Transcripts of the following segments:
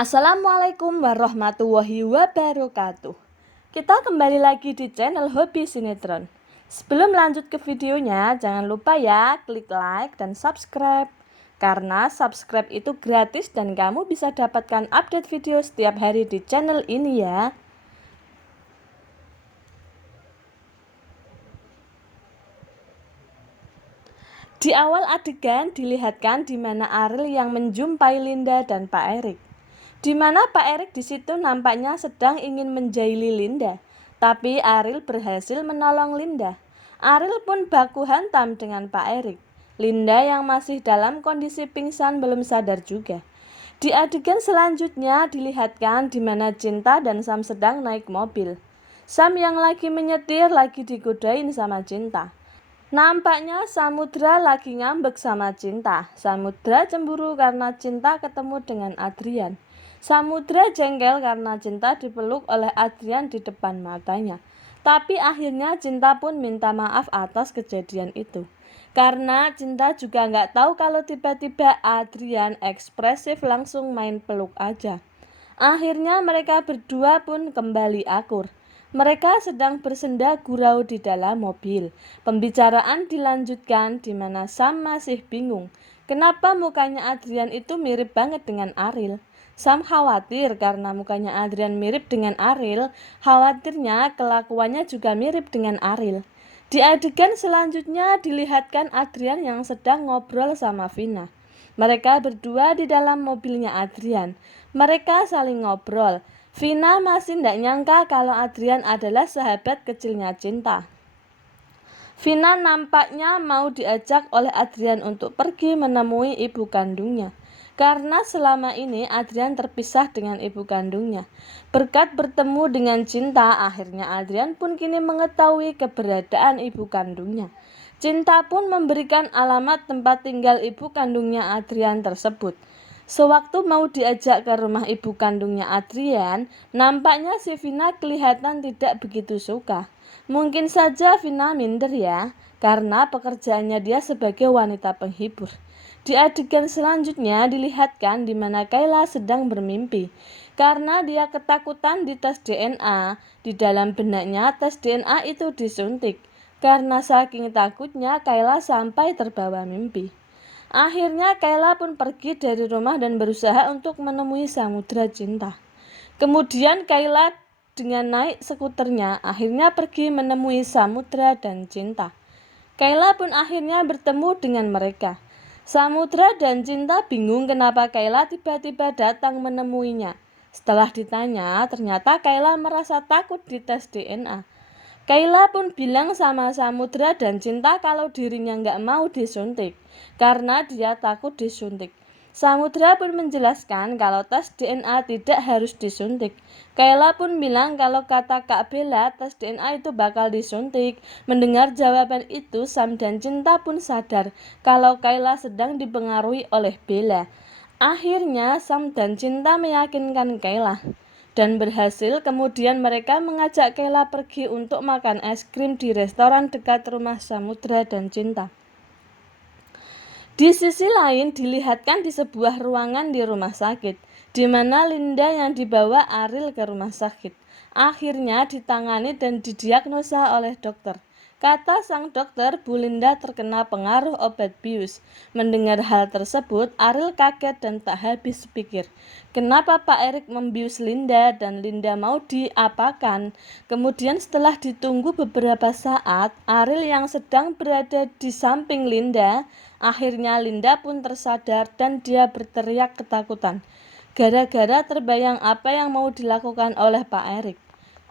Assalamualaikum warahmatullahi wabarakatuh. Kita kembali lagi di channel Hobi Sinetron. Sebelum lanjut ke videonya, jangan lupa ya klik like dan subscribe. Karena subscribe itu gratis dan kamu bisa dapatkan update video setiap hari di channel ini ya. Di awal adegan dilihatkan di mana Ariel yang menjumpai Linda dan Pak Erik. Di mana Pak Erik di situ nampaknya sedang ingin menjaili Linda, tapi Ariel berhasil menolong Linda. Ariel pun baku hantam dengan Pak Erik. Linda yang masih dalam kondisi pingsan belum sadar juga. Di adegan selanjutnya dilihatkan di mana Cinta dan Sam sedang naik mobil. Sam yang lagi menyetir lagi digodain sama Cinta. Nampaknya Samudra lagi ngambek sama Cinta. Samudra cemburu karena Cinta ketemu dengan Adrian. Samudra jengkel karena Cinta dipeluk oleh Adrian di depan matanya. Tapi akhirnya Cinta pun minta maaf atas kejadian itu. Karena Cinta juga nggak tahu kalau tiba-tiba Adrian ekspresif langsung main peluk aja. Akhirnya mereka berdua pun kembali akur. Mereka sedang bersenda gurau di dalam mobil. Pembicaraan dilanjutkan di mana Sam masih bingung. Kenapa mukanya Adrian itu mirip banget dengan Ariel? Sam khawatir karena mukanya Adrian mirip dengan Ariel, khawatirnya kelakuannya juga mirip dengan Ariel. Di adegan selanjutnya dilihatkan Adrian yang sedang ngobrol sama Vina. Mereka berdua di dalam mobilnya Adrian. Mereka saling ngobrol. Vina masih tidak nyangka kalau Adrian adalah sahabat kecilnya Cinta. Vina nampaknya mau diajak oleh Adrian untuk pergi menemui ibu kandungnya. Karena selama ini Adrian terpisah dengan ibu kandungnya. Berkat bertemu dengan Cinta, akhirnya Adrian pun kini mengetahui keberadaan ibu kandungnya. Cinta pun memberikan alamat tempat tinggal ibu kandungnya Adrian tersebut. Sewaktu mau diajak ke rumah ibu kandungnya Adrian, nampaknya si Vina kelihatan tidak begitu suka. Mungkin saja Vina minder ya, karena pekerjaannya dia sebagai wanita penghibur. Di adegan selanjutnya dilihatkan di mana Kayla sedang bermimpi. Karena dia ketakutan di tes DNA, di dalam benaknya tes DNA itu disuntik. Karena saking takutnya Kayla sampai terbawa mimpi. Akhirnya Kayla pun pergi dari rumah dan berusaha untuk menemui Samudra Cinta. Kemudian Kayla dengan naik skuternya akhirnya pergi menemui Samudra dan Cinta. Kayla pun akhirnya bertemu dengan mereka. Samudra dan Cinta bingung kenapa Kayla tiba-tiba datang menemuinya. Setelah ditanya, ternyata Kayla merasa takut di tes DNA. Kayla pun bilang sama Samudra dan Cinta kalau dirinya nggak mau disuntik, karena dia takut disuntik. Samudra pun menjelaskan kalau tes DNA tidak harus disuntik. Kayla pun bilang kalau kata Kak Bella tes DNA itu bakal disuntik. Mendengar jawaban itu, Sam dan Cinta pun sadar kalau Kayla sedang dipengaruhi oleh Bella. Akhirnya Sam dan Cinta meyakinkan Kayla. Dan berhasil, kemudian mereka mengajak Kayla pergi untuk makan es krim di restoran dekat rumah Samudra dan Cinta. Di sisi lain dilihatkan di sebuah ruangan di rumah sakit, di mana Linda yang dibawa Ariel ke rumah sakit. Akhirnya ditangani dan didiagnosa oleh dokter. Kata sang dokter, Bu Linda terkena pengaruh obat bius. Mendengar hal tersebut, Ariel kaget dan tak habis pikir. Kenapa Pak Erik membius Linda dan Linda mau diapakan? Kemudian setelah ditunggu beberapa saat, Ariel yang sedang berada di samping Linda, akhirnya Linda pun tersadar dan dia berteriak ketakutan. Gara-gara terbayang apa yang mau dilakukan oleh Pak Erik.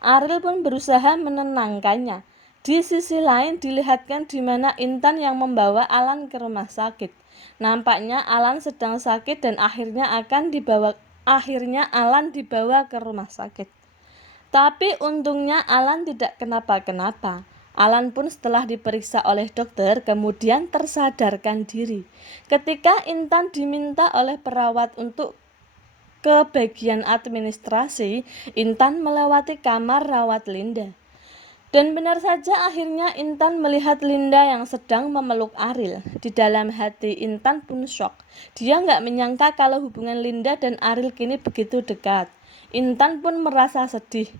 Ariel pun berusaha menenangkannya. Di sisi lain dilihatkan di mana Intan yang membawa Alan ke rumah sakit. Nampaknya Alan sedang sakit dan akhirnya Alan dibawa ke rumah sakit. Tapi untungnya Alan tidak kenapa-kenapa. Alan pun setelah diperiksa oleh dokter kemudian tersadarkan diri. Ketika Intan diminta oleh perawat untuk ke bagian administrasi, Intan melewati kamar rawat Linda. Dan benar saja akhirnya Intan melihat Linda yang sedang memeluk Ariel. Di dalam hati Intan pun syok. Dia nggak menyangka kalau hubungan Linda dan Ariel kini begitu dekat. Intan pun merasa sedih.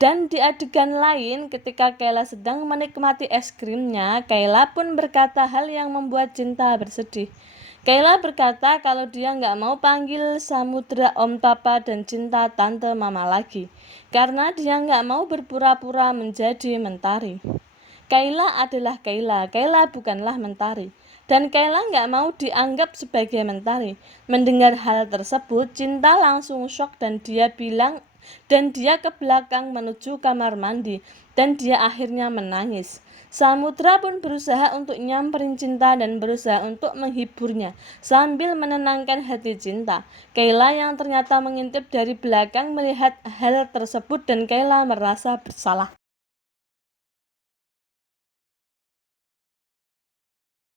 Dan di adegan lain, ketika Kayla sedang menikmati es krimnya, Kayla pun berkata hal yang membuat Cinta bersedih. Kayla berkata kalau dia nggak mau panggil Samudra Om Papa dan Cinta Tante Mama lagi, karena dia nggak mau berpura-pura menjadi Mentari. Kayla adalah Kayla, Kayla bukanlah Mentari. Dan Kayla nggak mau dianggap sebagai Mentari. Mendengar hal tersebut, Cinta langsung syok dan dia ke belakang menuju kamar mandi dan dia akhirnya menangis. Samudra pun berusaha untuk nyamperin Cinta dan berusaha untuk menghiburnya sambil menenangkan hati Cinta. Kayla yang ternyata mengintip dari belakang melihat hal tersebut dan Kayla merasa bersalah.